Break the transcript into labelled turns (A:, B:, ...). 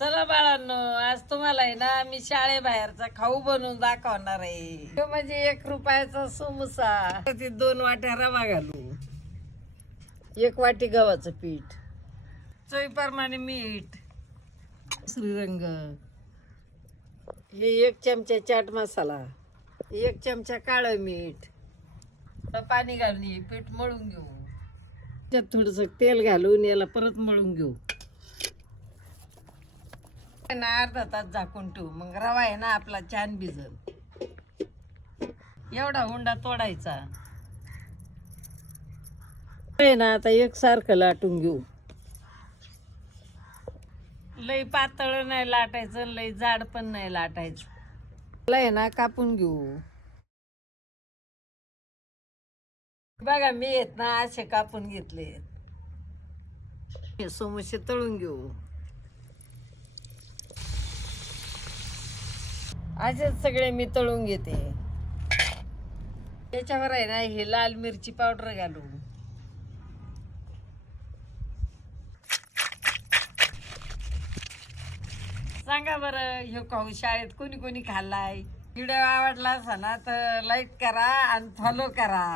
A: चला बाळांनो आज तुम्हाला आहे ना मी शाळेबाहेरचा खाऊ बनवून दाखवणार आहे. तो म्हणजे एक रुपयाचा समोसा. ती दोन वाट्या रवा घालू. एक वाटी गव्हाचं पीठ. चवीप्रमाणे मीठ. श्रीरंग. हे एक चमचा चाट मसाला. एक चमचा काळं मीठ. तर पाणी घालून हे पीठ मळून घेऊ. त्यात थोडंसं तेल घालून याला परत मळून घेऊ. ना अर्धा तास झाकून ठेवू. मग रवा आहे ना आपला छान भिजल. एवढा हुंडा तोडायचा. ना आता एकसारखं लाटून घेऊ. लई पातळ नाही लाटायचं लई जाड पण नाही लाटायचं. लय ना कापून घेऊ. बघा मी येत ना असे कापून घेतले हे समोसे तळून घेऊ. असेच सगळे मी तळून घेते. त्याच्यावर आहे ना हे लाल मिरची पावडर घालू सांगा बरं हे खाऊ शाळेत कोणी कोणी खाल्लाय? व्हिडिओ आवडला असा ना तर लाईक करा आणि फॉलो करा.